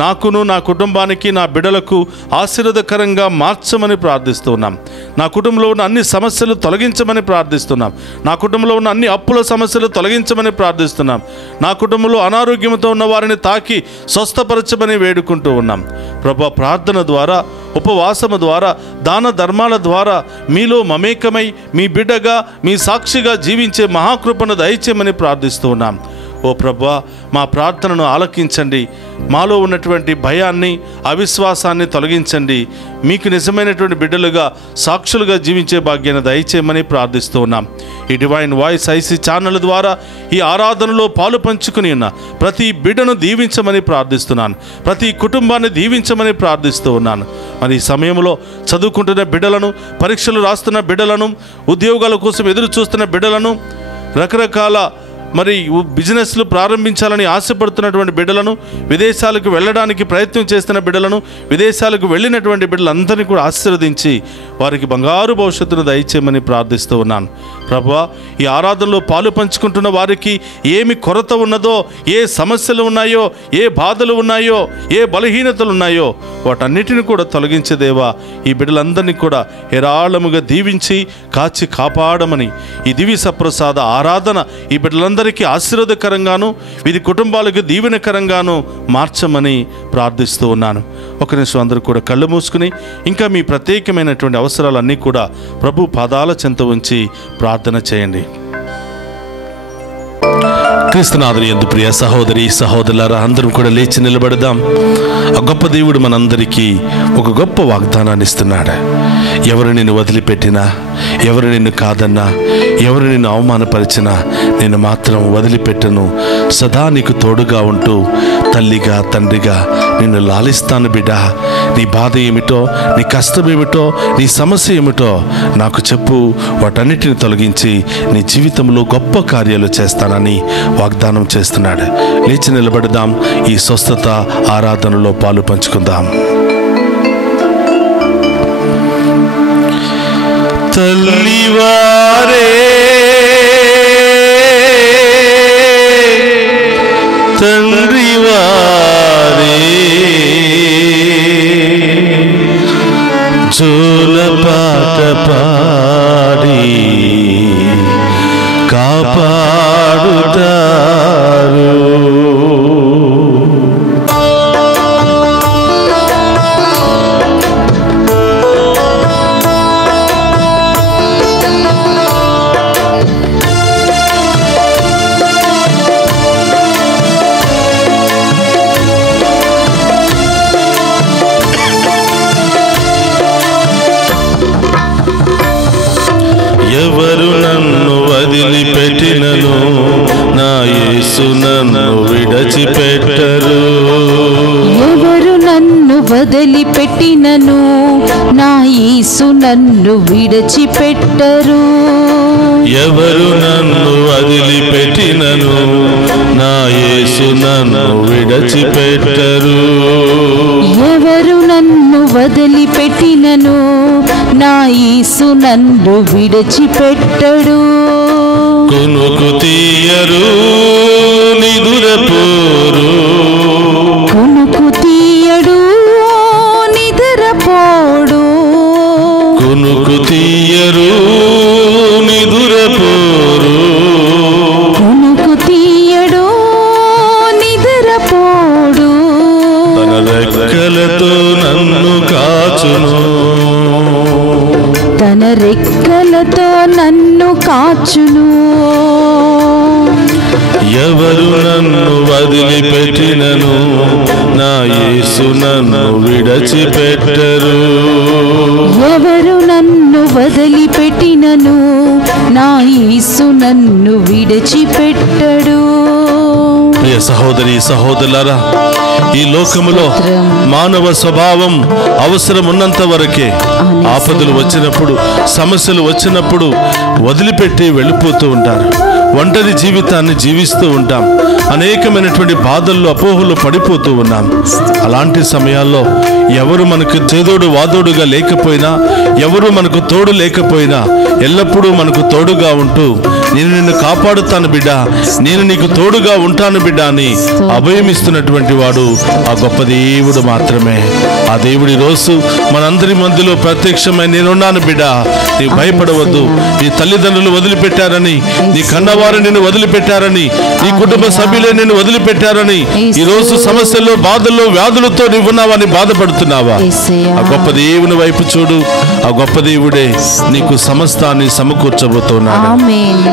నాకును, నా కుటుంబానికి, నా బిడ్డలకు ఆశీర్వాదకరంగా మార్చమని ప్రార్థిస్తున్నాం. నా కుటుంబంలో ఉన్న అన్ని సమస్యలు తొలగించమని ప్రార్థిస్తున్నాం. నా కుటుంబంలో ఉన్న అన్ని అప్పుల సమస్యలు తొలగించమని ప్రార్థిస్తున్నాం. నా కుటుంబంలో అనారోగ్యంతో ఉన్న వారిని తాకి స్వస్థపరచమని వేడుకుంటూ ఉన్నాం ప్రభువా. ప్రార్థన ద్వారా, ఉపవాసము ద్వారా, దాన ధర్మాల ద్వారా మీలో మమేకమై మీ బిడ్డగా, మీ సాక్షిగా జీవించే మహాకృపను దయచేయమని ప్రార్థిస్తూ ఉన్నాం. ఓ ప్రభువా, మా ప్రార్థనను ఆలకించండి. మాలో ఉన్నటువంటి భయాన్ని, అవిశ్వాసాన్ని తొలగించండి. మీకు నిజమైనటువంటి బిడ్డలుగా, సాక్షులుగా జీవించే భాగ్యాన్ని దయచేయమని ప్రార్థిస్తూ ఉన్నాం. ఈ డివైన్ వాయిస్ ఐసీ ఛానల్ ద్వారా ఈ ఆరాధనలో పాలు పంచుకుని ఉన్న ప్రతి బిడ్డను దీవించమని ప్రార్థిస్తున్నాను. ప్రతి కుటుంబాన్ని దీవించమని ప్రార్థిస్తూ ఉన్నాను. మరి ఈ సమయంలో చదువుకుంటున్న బిడ్డలను, పరీక్షలు రాస్తున్న బిడ్డలను, ఉద్యోగాల కోసం ఎదురు చూస్తున్న బిడ్డలను, రకరకాల మరి బిజినెస్లు ప్రారంభించాలని ఆశపడుతున్నటువంటి బిడ్డలను, విదేశాలకు వెళ్ళడానికి ప్రయత్నం చేస్తున్న బిడ్డలను, విదేశాలకు వెళ్ళినటువంటి బిడ్డలందరినీ కూడా ఆశీర్వదించి వారికి బంగారు భవిష్యత్తును దయచేయమని ప్రార్థిస్తూ ఉన్నాను ప్రభువా. ఈ ఆరాధనలో పాలు పంచుకుంటున్న వారికి ఏమి కొరత ఉన్నదో, ఏ సమస్యలు ఉన్నాయో, ఏ బాధలు ఉన్నాయో, ఏ బలహీనతలు ఉన్నాయో వాటన్నిటిని కూడా తొలగించే దేవా. ఈ బిడ్డలందరినీ కూడా ఏరాళముగా దీవించి కాచి కాపాడమని ఈ దివ్య సప్రసాద ఆరాధన ఈ బిడ్డలందరికీ ఆశీర్వాదకరంగాను, వీరి కుటుంబాలకు దీవెనకరంగాను మార్చమని ప్రార్థిస్తూ ఉన్నాను. ఒక నిమిషం అందరూ కూడా కళ్ళు మూసుకుని ఇంకా మీ ప్రత్యేకమైనటువంటి అవసరాలన్నీ కూడా ప్రభు పాదాల చెంత ఉంచి ప్రార్థన చేయండి. క్రీస్తునాథుని యందు ప్రియ సహోదరి సహోదరులారా, అందరం కూడా లేచి నిలబడదాం. ఆ గొప్ప దేవుడు మనందరికీ ఒక గొప్ప వాగ్దానాన్ని ఇస్తున్నాడు. ఎవరు నిన్ను వదిలిపెట్టినా, ఎవరు నిన్ను కాదన్నా, ఎవరు నిన్ను అవమానపరిచినా నేను మాత్రం వదిలిపెట్టను. సదా నీకు తోడుగా ఉంటూ తల్లిగా, తండ్రిగా నిన్ను లాలిస్తాను బిడ్డ. నీ బాధ ఏమిటో, నీ కష్టం ఏమిటో, నీ సమస్య ఏమిటో నాకు చెప్పు. వాటన్నిటిని తొలగించి నీ జీవితంలో గొప్ప కార్యాలు చేస్తానని వాగ్దానం చేస్తున్నాడు. లేచి నిలబడదాం. ఈ స్వస్థత ఆరాధనలో పాలు పంచుకుందాం. తల్లివారే తండ్రివారే జోల పాట పాడి కాపాడుతారు. ఎవరు నన్ను వదిలిపెట్టినను నా యేసు నన్ను విడిచిపెట్టరు. ఎవరు నన్ను వదిలిపెట్టినను నా యేసు నన్ను విడిచిపెట్టరు. ఎవరు నన్ను వదిలిపెట్టినను నా యేసు నన్ను విడిచిపెట్టరు. ఎవరు నన్ను వదిలిపెట్టినను నా యేసు నన్ను విడిచిపెట్టడు. కునుకు తీయరు నిదురపోరు, కునుకు తీయడు నిద్రపోడు, కునుకు తీయరు నిదురపోరు. కాచును. తన రెక్కలతో నన్ను కాచును. ఎవరు నన్ను వదిలిపెట్టినను నా యేసు నన్ను విడిచిపెట్టరు. ఎవరు నన్ను వదిలిపెట్టినను నా యేసు నన్ను విడిచిపెట్టడు. ప్రియ సహోదరి సహోదరులారా, ఈ లోకములో మానవ స్వభావం అవసరం ఉన్నంత వరకే. ఆపదలు వచ్చినప్పుడు, సమస్యలు వచ్చినప్పుడు వదిలిపెట్టి వెళ్ళిపోతూ ఉంటారు. ఒంటరి జీవితాన్ని జీవిస్తూ ఉంటాం. అనేకమైనటువంటి బాధల్లో అపోహలు పడిపోతూ ఉన్నాం. అలాంటి సమయాల్లో ఎవరు మనకు చేదోడు వాదోడుగా లేకపోయినా, ఎవరు మనకు తోడు లేకపోయినా, ఎల్లప్పుడూ మనకు తోడుగా ఉంటూ నేను నిన్ను కాపాడుతాను బిడ్డ, నేను నీకు తోడుగా ఉంటాను బిడ్డ అని అభయమిస్తున్నటువంటి వాడు ఆ గొప్ప దేవుడు మాత్రమే. ఆ దేవుడి రోజు మనందరి మధ్యలో ప్రత్యక్షమై నేనున్నాను బిడ్డ, నీ భయపడవద్దు. నీ తల్లిదండ్రులు వదిలిపెట్టారని, నీ కన్నవారు నిన్ను వదిలిపెట్టారని, నీ కుటుంబ సభ్యులే నిన్ను వదిలిపెట్టారని, ఈ రోజు సమస్యల్లో, బాధల్లో, వ్యాధులతో నీవున్నావని బాధపడుతున్నావా? ఆ గొప్ప దేవుని వైపు చూడు. ఆ గొప్ప దేవుడే నీకు సమస్తాన్ని సమకూర్చబోతున్నాడు. ఆమేన్.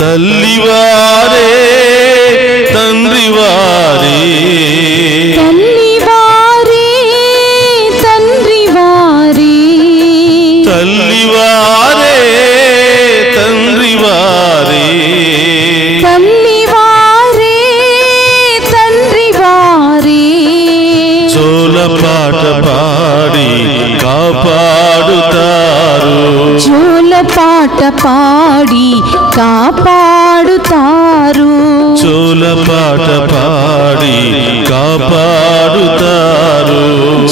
తల్లివారే తండ్రివారే, తల్లివారే తండ్రివారే, తల్లివారే తండ్రివారే, తల్లివారే తండ్రివారే, జోలపాట పాడి కాపాడుతారు, జోలపాట పాడి కాపాడుతారు, జోలపాట పాడి కాపాడుతారు,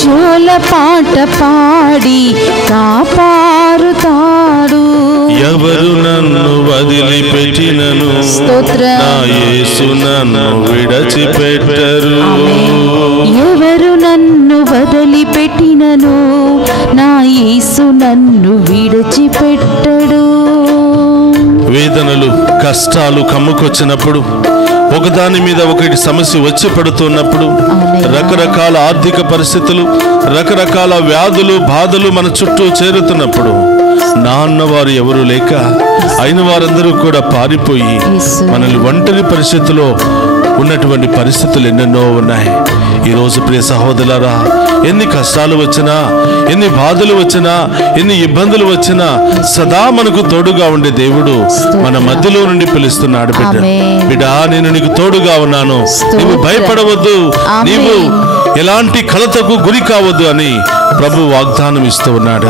జోలపాట పాడి కాపాడుతాడు. ఎవరు నన్ను వదిలిపెట్టినను స్తోత్రం. నా యేసు నన్ను విడిచిపెట్టరు. ఎవరు నన్ను వదిలిపెట్టినను నా యేసు నన్ను విడిచిపెట్టడు. వేదనలు, కష్టాలు కమ్ముకొచ్చినప్పుడు, ఒకదాని మీద ఒకటి సమస్య వచ్చి పడుతున్నప్పుడు, రకరకాల ఆర్థిక పరిస్థితులు, రకరకాల వ్యాధులు, బాధలు మన చుట్టూ చేరుతున్నప్పుడు, నాన్నవారు ఎవరు లేక అయిన వారందరూ కూడా పారిపోయి మనల్ని ఒంటరి పరిస్థితిలో ఉన్నటువంటి పరిస్థితులు ఎన్నెన్నో ఉన్నాయి. ఈరోజు ప్రియ సహోదరులారా, ఎన్ని కష్టాలు వచ్చినా, ఎన్ని బాధలు వచ్చినా, ఎన్ని ఇబ్బందులు వచ్చినా సదా మనకు తోడుగా ఉండే దేవుడు మన మధ్యలో నుండి పిలుస్తున్నాడు. బిడ్డ, బిడ్డ, నేను నీకు తోడుగా ఉన్నాను, నీవు భయపడవద్దు, నీవు ఎలాంటి కలతకు గురి కావద్దు అని ప్రభు వాగ్దానం ఇస్తూ ఉన్నాడు.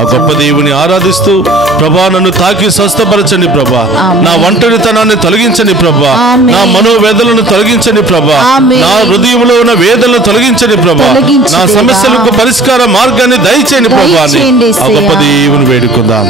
ఆ గొప్ప దేవుని ఆరాధిస్తూ, ప్రభా నన్ను తాకి స్వస్థపరచండి ప్రభా, నా ఒంటరితనాన్ని తొలగించండి ప్రభా, నా మనోవేదనలను తొలగించండి ప్రభా, నా హృదయంలో ఉన్న వేదనలు తొలగించండి ప్రభా, నా సమస్యలకు పరిష్కార మార్గాన్ని దయచేయండి ప్రభా అని ఆ గొప్ప దేవుని వేడుకుందాం.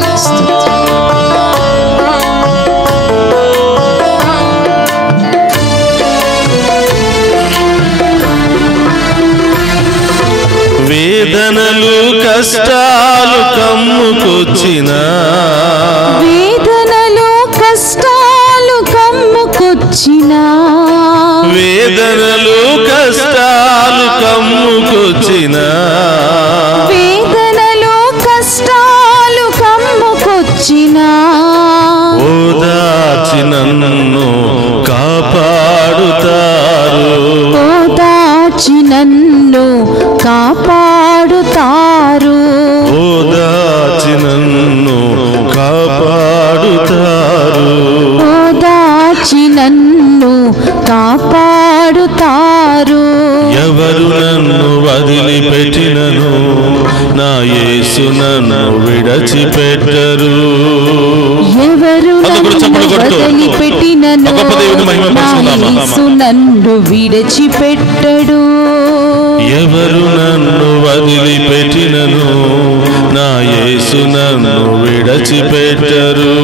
వేదనలు కష్టాలు కమ్ముకొచ్చినా, వేదనలు కష్టాలు కమ్ముకొచ్చినా, వేదనలు కష్టాలు కమ్ముకొచ్చినా, వేదనలు కష్టాలు కమ్ముకొచ్చినా, ఓదార్చి నన్ను కాపాడుతారు, ఓదార్చి నన్ను కాపాడుతారు, ఓదార్చి నన్ను కాపాడుతారు, ఓదార్చి నన్ను కాపాడుతారు. ఎవరు నన్ను వదిలిపెట్టినను నా యేసు నన్ను విడిచిపెట్టరు. ఎవరు నన్ను వదిలిపెట్టినను నా యేసు నన్ను విడిచిపెట్టడు. ఎవరు నన్ను వదిలిపెట్టినను నా యేసు నన్ను విడిచిపెట్టరు.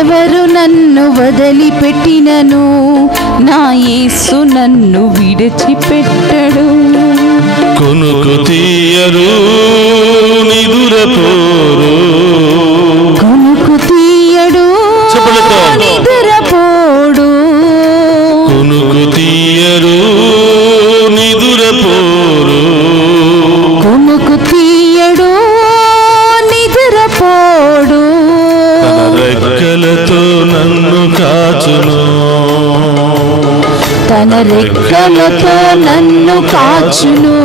ఎవరు నన్ను వదిలిపెట్టినను నా యేసు నన్ను విడిచిపెట్టడు. కొనుకు తీయరు నిదురపోరు, కొనుకు తీయడు కాచును, తన రెక్కలతో నన్ను కాచును,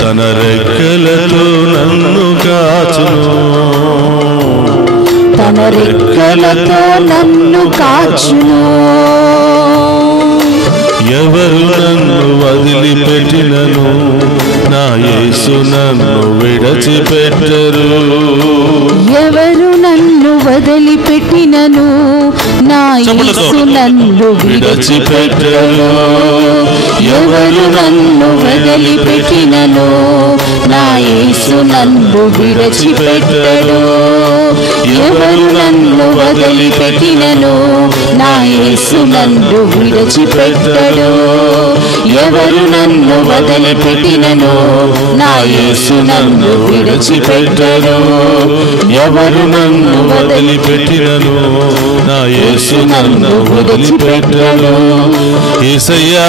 తన రెక్కలతో నన్ను కాచును, తన రెక్కలతో నన్ను కాచును. ఎవరు నన్ను వదిలిపెట్టినను నా యేసు నన్ను విడిచిపెట్టరు, ఎవరు నన్ను వదిలిపెట్టినను నా యేసు నన్ను విడిచిపెట్టరు. ఎవరు నన్ను వదిలిపెట్టినను నా యేసు నన్ను విడిచిపెట్టరు. ఎవరు నన్ను వదిలిపెట్టినను నా యేసు నన్ను విడిచిపెట్టడు. ఎవరు నన్ను వదిలిపెట్టినను నా యేసు నన్ను విడిచిపెట్టడు. ఎవరు నన్ను వదిలిపెట్టినను నా యేసు నన్ను వదిలిపెట్టడు. యేసయ్యా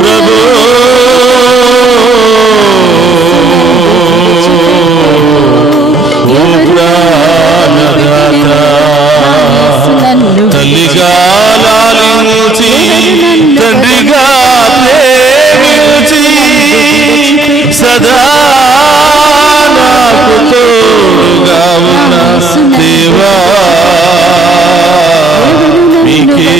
ప్రభు, తల్లిగా లాలించి తండ్రిగా ప్రేమించి సదా నాకు తోడుగా ఉన్న దేవా మీకే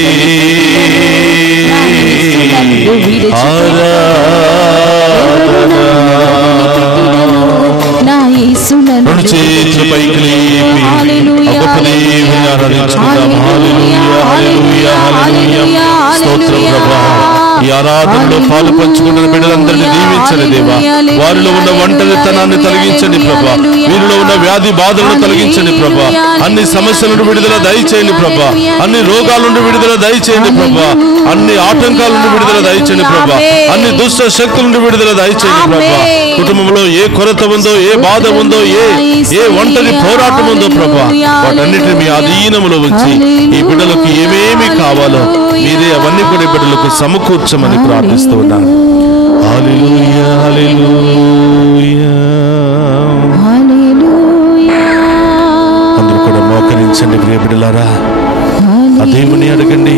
నా యేసు నన్ను రెండు చేతులు పైకి లేపి గొప్ప దేవుని ఆరాధించుకుందాం. హల్లెలూయా, హల్లెలూయా, హల్లెలూయా. స్తోత్రం ప్రభువా. ఈ ఆరాధనలో పాలు పంచుకున్న బిడ్డలందరినీ దీవించండి దేవా. వారిలో ఉన్న ఒంటరితనాన్ని తొలగించండి ప్రభా. వీరిలో ఉన్న వ్యాధి బాధలను తొలగించండి ప్రభా. అన్ని సమస్యల నుండి విడుదల దయచేయండి ప్రభా. అన్ని రోగాల నుండి విడుదల దయచేయండి ప్రభా. అన్ని ఆటంకాల నుండి విడుదల దయచేయండి ప్రభా. అన్ని దుష్ట శక్తుల నుండి విడుదల దయచేయండి ప్రభా. కుటుంబంలో ఏ కొరత ఉందో, ఏ బాధ ఉందో, ఏ ఒంటరి పోరాటం ఉందో ప్రభా, వాటన్నిటిని మీ అధీనములో ఉంచి ఈ బిడ్డలకు ఏమేమి కావాలో మీరే అవన్నీ కూడా బిడ్డలకు సమకూర్చమని ప్రార్థిస్తూ ఉన్నాను. హల్లెలూయా, హల్లెలూయా. అందరూ కూడా మోకరించండి ప్రియ బిడ్డలారా. ఆ దేవుని అడగండి.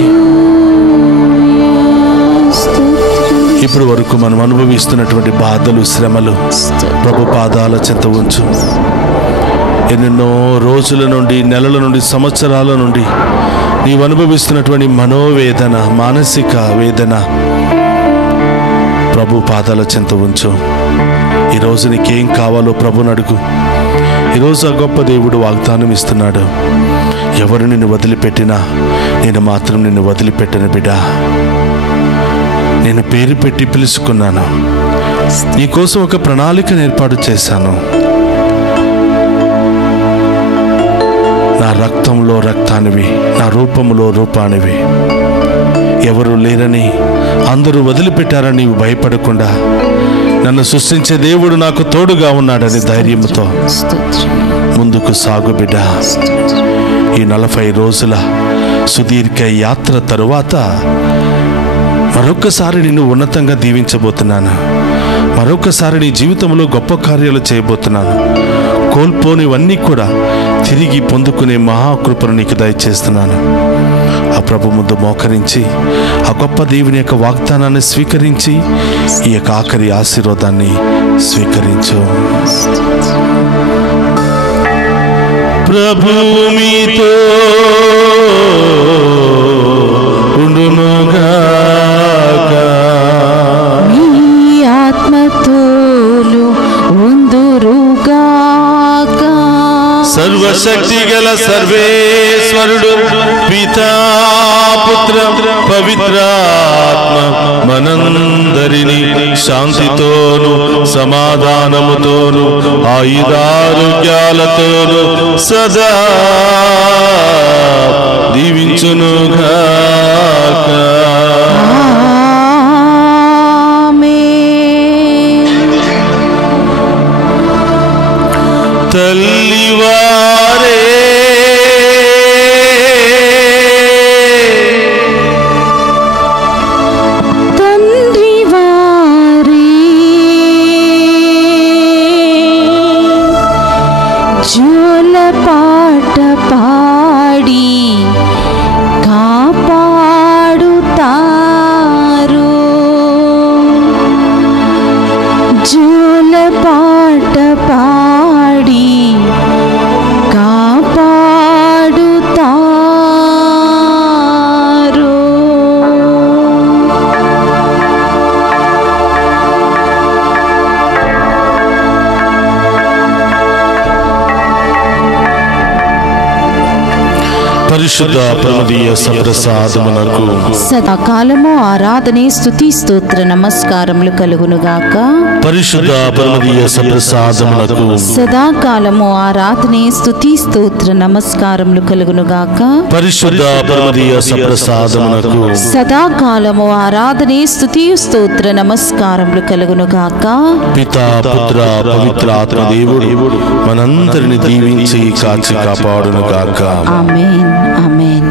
ఇప్పటి వరకు మనం అనుభవిస్తున్నటువంటి బాధలు, శ్రమలు ప్రభు పాదాల చెంత ఉంచు. ఎన్నెన్నో రోజుల నుండి, నెలల నుండి, సంవత్సరాల నుండి నీవు అనుభవిస్తున్నటువంటి మనోవేదన, మానసిక వేదన ప్రభు పాదాల చెంత ఉంచు. ఈరోజు నీకేం కావాలో ప్రభుని అడుగు. ఈరోజు ఆ గొప్ప దేవుడు వాగ్దానం ఇస్తున్నాడు. ఎవరు నిన్ను వదిలిపెట్టినా నేను మాత్రం నిన్ను వదిలిపెట్టను బిడ్డా. నేను పేరు పెట్టి పిలుచుకున్నాను. నీకోసం ఒక ప్రణాళికను ఏర్పాటు చేశాను. నా రక్తంలో రక్తానివి, నా రూపంలో రూపానివి. ఎవరు లేరని, అందరూ వదిలిపెట్టారని నీవు భయపడకుండా నన్ను సృష్టించే దేవుడు నాకు తోడుగా ఉన్నాడని ధైర్యంతో ముందుకు సాగు బిడ్డ. ఈ 40 రోజుల సుదీర్ఘ యాత్ర తరువాత మరొకసారి నిన్ను ఉన్నతంగా దీవించబోతున్నాను. మరొకసారి నీ జీవితంలో గొప్ప కార్యాలు చేయబోతున్నాను. కోల్పోనివన్నీ కూడా తిరిగి పొందుకునే మహాకృపను నీకు దయచేస్తున్నాను. ఆ ప్రభు ముందు మోకరించి ఆ గొప్ప దేవుని యొక్క వాగ్దానాన్ని స్వీకరించి ఈ యొక్క ఆఖరి ఆశీర్వాదాన్ని స్వీకరించు. ప్రభు మీతో ఉండునుగాక, మీ ఆత్మతోను ఉందురుగాక. సర్వశక్తి గల సర్వేశ్వరుడు పితా, పుత్ర, పవిత్రాత్మ మనందరినీ శాంతితోను, సమాధానముతోను, ఆయుధారోగ్యాలతోను సదా దీవించునుగాక. తల్లివారే తండ్రివారే జోలపాట పరిశుద్ధ పరమదీయ సప్రసాదమునకు సదాకాలము ఆరాధనే స్తుతి స్తోత్ర నమస్కారములు కలుగునుగాక. పరిశుద్ధ పరమదీయ సప్రసాదమునకు సదాకాలము ఆరాధనే స్తుతి స్తోత్ర నమస్కారములు కలుగునుగాక. పరిశుద్ధ పరమదీయ సప్రసాదమునకు సదాకాలము ఆరాధనే స్తుతి స్తోత్ర నమస్కారములు కలుగునుగాక. పితా పుత్ర పవిత్ర ఆత్మ దేవుడు మనందరిని దీవించి కాచి కాపాడును గాక. ఆమేన్ ఆమేన్.